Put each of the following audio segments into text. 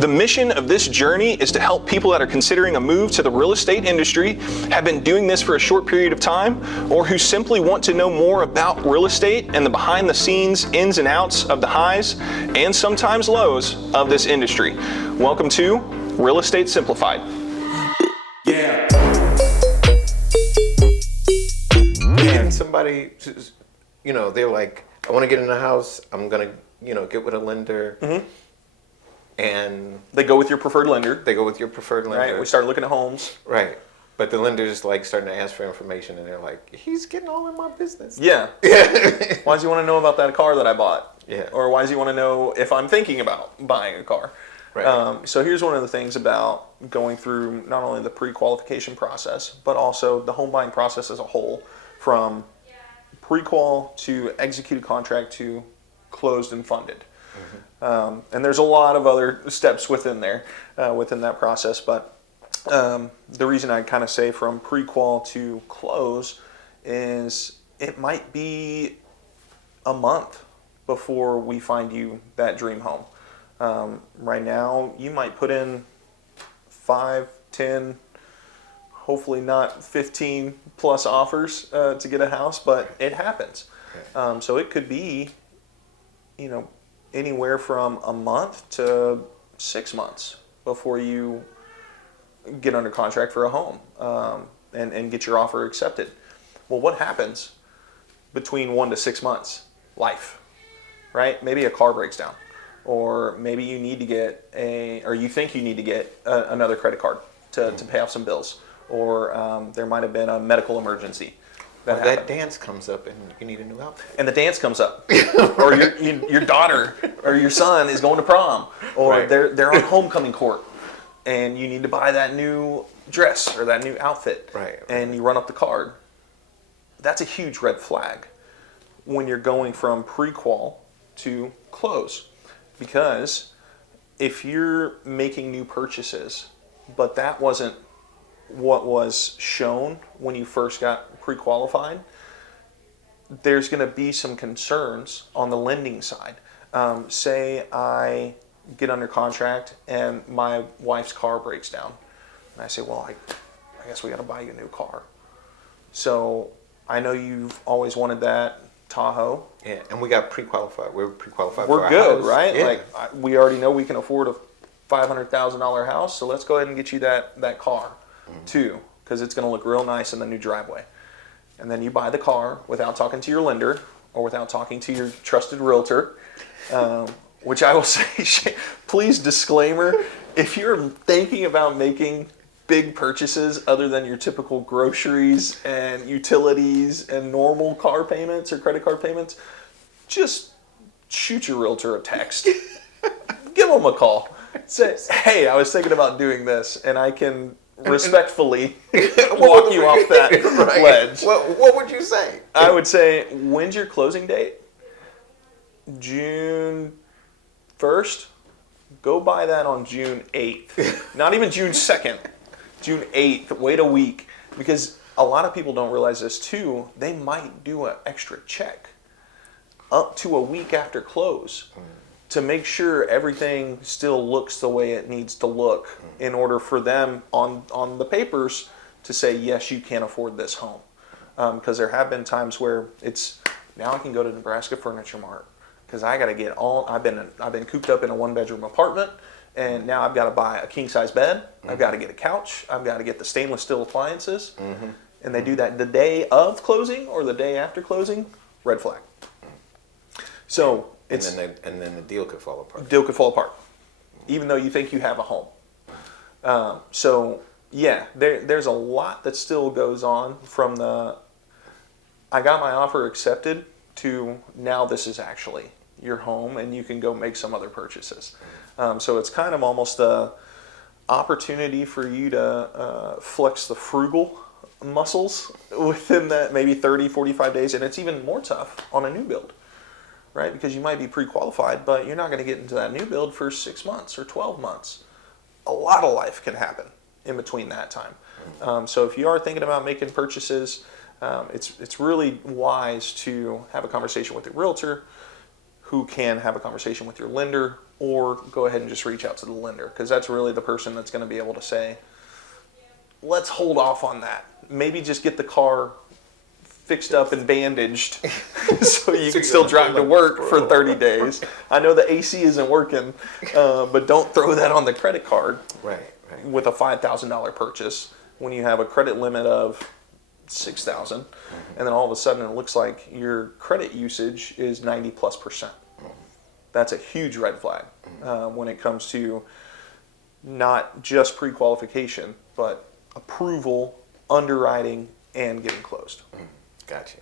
The mission of this journey is to help people that are considering a move to the real estate industry, have been doing this for a short period of time, or who simply want to know more about real estate and the behind the scenes ins and outs of the highs and sometimes lows of this industry. Welcome to Real Estate Simplified. Yeah. And somebody, they're like, I want to get in a house. I'm going to, get with a lender. Mm-hmm. And they go with your preferred lender. Right. We start looking at homes. Right. But the lender's like starting to ask for information, and they're like, he's getting all in my business. Yeah. Why does he want to know about that car that I bought? Yeah. Or why does he want to know if I'm thinking about buying a car? Right. So here's one of the things about going through not only the pre-qualification process, but also the home buying process as a whole, from pre-qual to executed contract to closed and funded. Mm-hmm. And there's a lot of other steps within there, within that process. But the reason I kind of say from pre-qual to close is it might be a month before we find you that dream home. Right now, you might put in 5, 10, hopefully not 15 plus offers to get a house, but it happens. Okay. So it could be, anywhere from a month to 6 months before you get under contract for a home and get your offer accepted. Well, what happens between 1 to 6 months? Life, right? Maybe a car breaks down, or maybe you need to get you think you need to get another credit card to pay off some bills, or there might have been a medical emergency. That dance comes up and you need a new outfit. And the dance comes up. Or your daughter or your son is going to prom. Or right. they're on homecoming court and you need to buy that new dress or that new outfit. Right. And you run up the card. That's a huge red flag when you're going from pre-qual to close. Because if you're making new purchases, but that wasn't what was shown when you first got pre-qualified, there's going to be some concerns on the lending side. Say I get under contract and my wife's car breaks down, and I say, well, I guess we got to buy you a new car. So I know you've always wanted that Tahoe. Yeah, and we got pre-qualified. We're pre-qualified. We're for good, house. Right? Yeah. We already know we can afford a $500,000 house, so let's go ahead and get you that car too, because it's going to look real nice in the new driveway. And then you buy the car without talking to your lender or without talking to your trusted realtor, which I will say, please disclaimer, if you're thinking about making big purchases other than your typical groceries and utilities and normal car payments or credit card payments, just shoot your realtor a text. Give them a call. Say, hey, I was thinking about doing this, and I can respectfully walk you off that right. ledge. What would you say? I would say, when's your closing date? June 1st? Go buy that on June 8th. Not even June 2nd. June 8th. Wait a week. Because a lot of people don't realize this too. They might do an extra check up to a week after close to make sure everything still looks the way it needs to look in order for them on the papers to say, yes, you can afford this home. Because there have been times where now I can go to Nebraska Furniture Mart because I got to get I've been cooped up in a 1-bedroom apartment, and now I've got to buy a king-size bed. Mm-hmm. I've got to get a couch. I've got to get the stainless steel appliances. Mm-hmm. And they do that the day of closing or the day after closing, red flag. So and then the deal could fall apart. Deal could fall apart, even though you think you have a home. So yeah, there's a lot that still goes on from I got my offer accepted to now this is actually your home and you can go make some other purchases. So it's kind of almost a opportunity for you to flex the frugal muscles within that maybe 30, 45 days. And it's even more tough on a new build, right? Because you might be pre-qualified, but you're not going to get into that new build for 6 months or 12 months. A lot of life can happen in between that time. So if you are thinking about making purchases, it's really wise to have a conversation with your realtor who can have a conversation with your lender, or go ahead and just reach out to the lender, because that's really the person that's going to be able to say, let's hold off on that. Maybe just get the car fixed up and bandaged so you can still drive to work for 30 days. I know the AC isn't working, but don't throw that on the credit card with a $5,000 purchase when you have a credit limit of $6,000, and then all of a sudden it looks like your credit usage is 90+%. That's a huge red flag when it comes to not just pre-qualification, but approval, underwriting, and getting closed. Gotcha.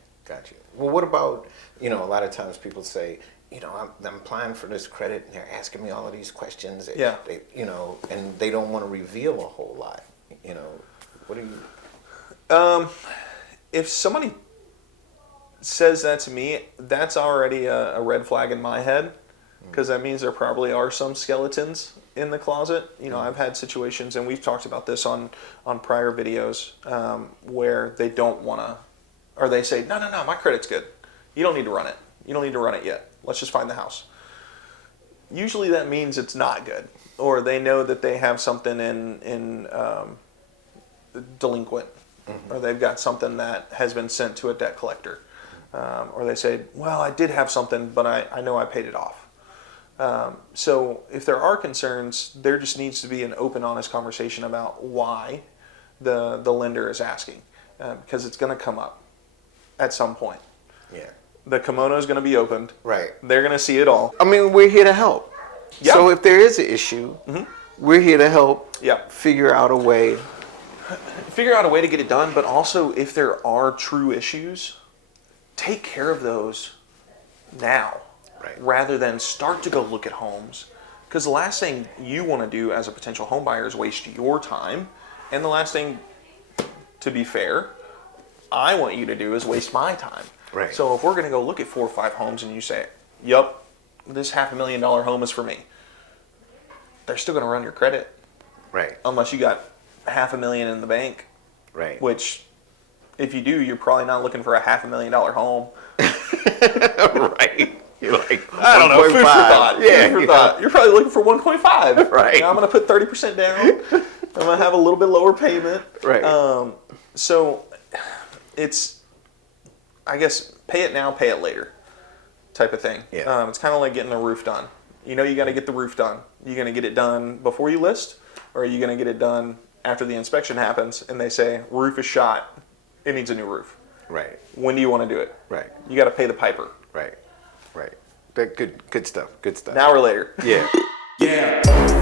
Well, what about, a lot of times people say, I'm applying for this credit and they're asking me all of these questions. Yeah. They, and they don't want to reveal a whole lot. What do you? If somebody says that to me, that's already a red flag in my head, because that means there probably are some skeletons in the closet. I've had situations, and we've talked about this on prior videos, where they don't want to, or they say, no, my credit's good. You don't need to run it. You don't need to run it yet. Let's just find the house. Usually that means it's not good, or they know that they have something in delinquent, or they've got something that has been sent to a debt collector, or they say, well, I did have something, but I know I paid it off. So if there are concerns, there just needs to be an open, honest conversation about why the lender is asking, because it's going to come up at some point. Yeah. The kimono is going to be opened. Right. They're going to see it all. I mean, we're here to help. Yeah. So if there is an issue, we're here to help. Yeah. Figure out a way to get it done, but also if there are true issues, take care of those now, rather than start to go look at homes. Because the last thing you want to do as a potential home buyer is waste your time, and the last thing, to be fair, I want you to do is waste my time. Right. So if we're going to go look at 4 or 5 homes and you say, yup, this $500,000 home is for me, they're still going to run your credit. Right. Unless you got $500,000 in the bank. Right. Which, if you do, you're probably not looking for a $500,000 home. Right. You're like, I don't know, food for thought. Yeah. Food for thought. You're probably looking for 1.5. Right. I'm going to put 30% down. I'm going to have a little bit lower payment. Right. So it's, I guess, pay it now, pay it later type of thing. Yeah. It's kind of like getting the roof done. You got to get the roof done. You going to get it done before you list, or are you going to get it done after the inspection happens and they say, roof is shot, it needs a new roof? Right. When do you want to do it? Right. You got to pay the piper. Right. That good stuff. Now or later. Yeah. Yeah.